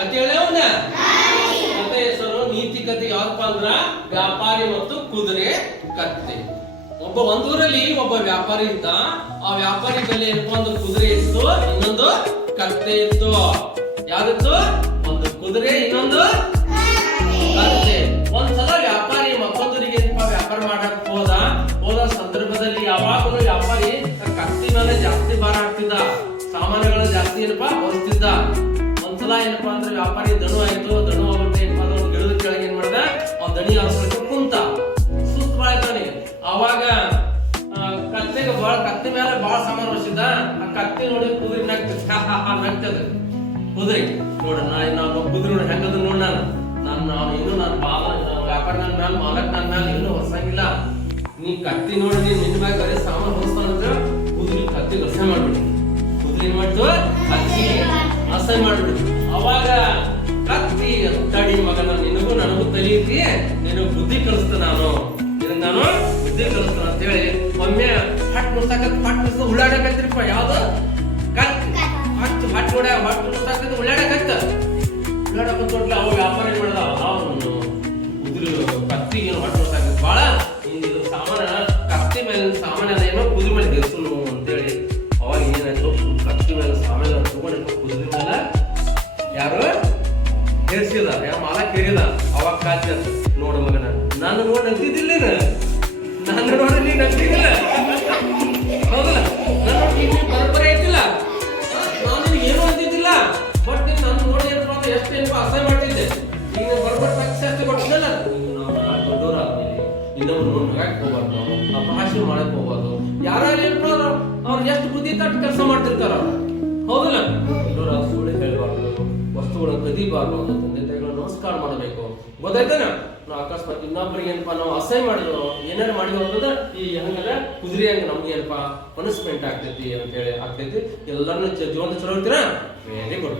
ಕತೆ ಕತೆ ಹೆಸರು ನೀತಿ ಕತೆ ಯಾವಪ್ಪ ಅಂದ್ರ ವ್ಯಾಪಾರಿ ಮತ್ತು ಕುದುರೆ ಕತ್ತೆ ಒಬ್ಬ ಒಂದೂರಲ್ಲಿ ಒಬ್ಬ ವ್ಯಾಪಾರಿ ಇದ್ದ. ಆ ವ್ಯಾಪಾರಿ ಬೆಲೆ ಏನಪ್ಪಾ ಒಂದು ಕುದುರೆ ಇತ್ತು, ಇನ್ನೊಂದು ಕತ್ತೆ ಇತ್ತು. ಯಾವ್ದಿತ್ತು? ಒಂದು ಕುದುರೆ, ಇನ್ನೊಂದು ಕತ್ತೆ. ಒಂದ್ಸಲ ವ್ಯಾಪಾರಿ ಮತ್ತೊಂದರಿಗೆ ವ್ಯಾಪಾರ ಮಾಡಕ್ ಹೋದ. ಹೋದ ಸಂದರ್ಭದಲ್ಲಿ ಯಾವಾಗಲೂ ವ್ಯಾಪಾರಿ ಕತ್ತಿನಲ್ಲೇ ಜಾಸ್ತಿ ಭಾರ ಹಾಕ್ತಿದ್ದ. ಸಾಮಾನ್ಯಗಳ ಜಾಸ್ತಿ ಏನಪ್ಪಾ ಹೊರಿಸ್ತಿದ್ದ ಒಂದ್ಸಲ ಏನಪ್ಪ ಅಂದ್ರೆ ವ್ಯಾಪಾರಿ ದಣು ಆಯ್ತು ದಣು ಆಗುತ್ತೆ ಏನಪ್ಪಾ ಅಂದ್ರೆ ಗಿಡದ ಕೆಳಗೆ ಏನ್ ಮಾಡ್ದ? ಅವ್ನ ದಣಿ ಆಸ್ಪತ್ರೆ ಕುಂತ ಸುಸ್ತು ಬಾಳ್ತಾನೆ ಅವಾಗ ಕತ್ತೆಗೆ ಬಹಳ ಕತ್ತಿ ಮೇಲೆ ಬಹಳ ಸಾಮಾನು ಹೊರಿಸಿದ್ದ ಆ ಕತ್ತಿ ನೋಡಿ ಕುದುರೆ ನಗ್ತದೆ. ನಗ್ತದೆ. ಕುದುರೆ. ನೋಡ, ನಾ ನಾವು ಕುದುರೆ ನೋಡಿ ಹೆಂಗದ ನೋಡ್ ನಾನು. ನಾನು ನಾನು ಏನು ನಾನು ಬಾಲ ವ್ಯಾಪಾರ ನನ್ನ ಮ್ಯಾಲ, ಮಾಲಕ್ ನನ್ನ ಮ್ಯಾಲ ಏನು ಹೊಸಂಗಿಲ್ಲ ನೀ ಕತ್ತಿ ನೋಡಿ ನೀನ್ ನಿನ್ನ ಬರೀ ಸಾಮಾನು ಹೊಸ್ತಾನಂದ್ರ ಕುದುರೆ ಕತ್ತಿ ಕೆಲಸ ಮಾಡ್ಬಿಡಿ ಕುದುರೆ ಏನ್ ಮಾಡ್ತು? ಕತ್ತಿ ಅಸಹ್ಯ ಮಾಡ್ಬಿಡು ಅವಾಗ ಕತ್ತಿ ತಡಿ ಮಗನ, ನಿನಗೂ ನನಗೂ ತಲೀತಿ ನೀನು ಬುದ್ಧಿ ಕಲಿಸ್ತ ನಾನು. ನಾನು ಬುದ್ಧಿ ಕಲಿಸ್ತಾನ ಅಂತ ಹೇಳಿ ಒಮ್ಮೆ ಹಟ್ ಮುರ್ಸಾಕ ಉಳ್ಳಾಡಕತ್ತಿರಪ್ಪ ಯಾವ್ದು ಹೇರ್ಸಿದ ಯಾ ಮಾಲ ಕೇಳಿಲ್ಲ ಅವಾಗ ಕಾಚ ನೋಡ ಮಗನ, ನಾನು ನೋಡಿ ನಗ್ತಿದ್ದಿಲ್ಲ ನಾನು. ನೋಡಿ ನೀ ನಗ್ತಿದ್ದಿಲ್ಲ ಹೌದಲ್ಲ? ನಾನು ನೀನು ಪರಂಪರೆ ಐತಿಲ್ಲ. ನಾನು ಏನು ಅಂತಿದ್ದಿಲ್ಲ ಬಟ್ ನೀನು ನನ್ನ ನೋಡಿ ಏನಪ್ಪ ಅಂದ್ರೆ ಎಷ್ಟು ಏನಪ್ಪ ಅಸಹ್ಯ ಮಾಡ್ತಿದ್ದೆ. ನೀನು ಬರ್ಬರ್ ಸಕ್ಸಸ್ ಕೊಟ್ಟಿದ್ದಲ್ಲ ದೊಡ್ಡೋರ ಇನ್ನೊಬ್ರು ನೋಡಿ ನಗಾಕ್ ಹೋಗ್ಬಾರ್ದು. ಅಪಹಾಸ್ಯ ಮಾಡಕ್ ಹೋಗ್ಬಾರ್ದು. ಯಾರು ಏನಪ್ಪ ಅವ್ರು ಎಷ್ಟು ಬುದ್ಧಿ ತಟ್ಟು ಕೆಲಸ ಮಾಡ್ತಿರ್ತಾರ. ಹೌದಲ್ಲ? ದೊಡ್ಡವರ ಸುಳ್ಳು ಹೇಳ್ಬಾರ್ದು. ವಸ್ತುಗಳನ್ನು ಕದಿಬಾರ್ದು ಅಂತ ತಂದೆ ತಾಯಿಗಳು ನಮಸ್ಕಾರ ಮಾಡಬೇಕು. ಗೊತ್ತಾಯ್ತಾನ ನಾವು ಅಕಸ್ಮಾತ್ ಇನ್ನೊಬ್ಬರಿಗೆ ಏನಪ್ಪಾ ನಾವು ಅಸಹ್ಯ ಮಾಡಿದ್ರು ಏನಾರು ಮಾಡಿದ್ರು ಅಂತಂದ್ರೆ ಈ ಹೆಂಗಂದ್ರೆ ಕುದುರೆ ಹಂಗ ನಮ್ಗೆ ಏನಪ್ಪಾ ಪನಿಷ್ಮೆಂಟ್ ಆಗ್ತೈತಿ ಅಂತ ಹೇಳಿ ಆಗ್ತೈತಿ. ಎಲ್ಲರನ್ನೂ ಜೀವಂತ ಚಲೋ ಇರ್ತೀರಾ? Very good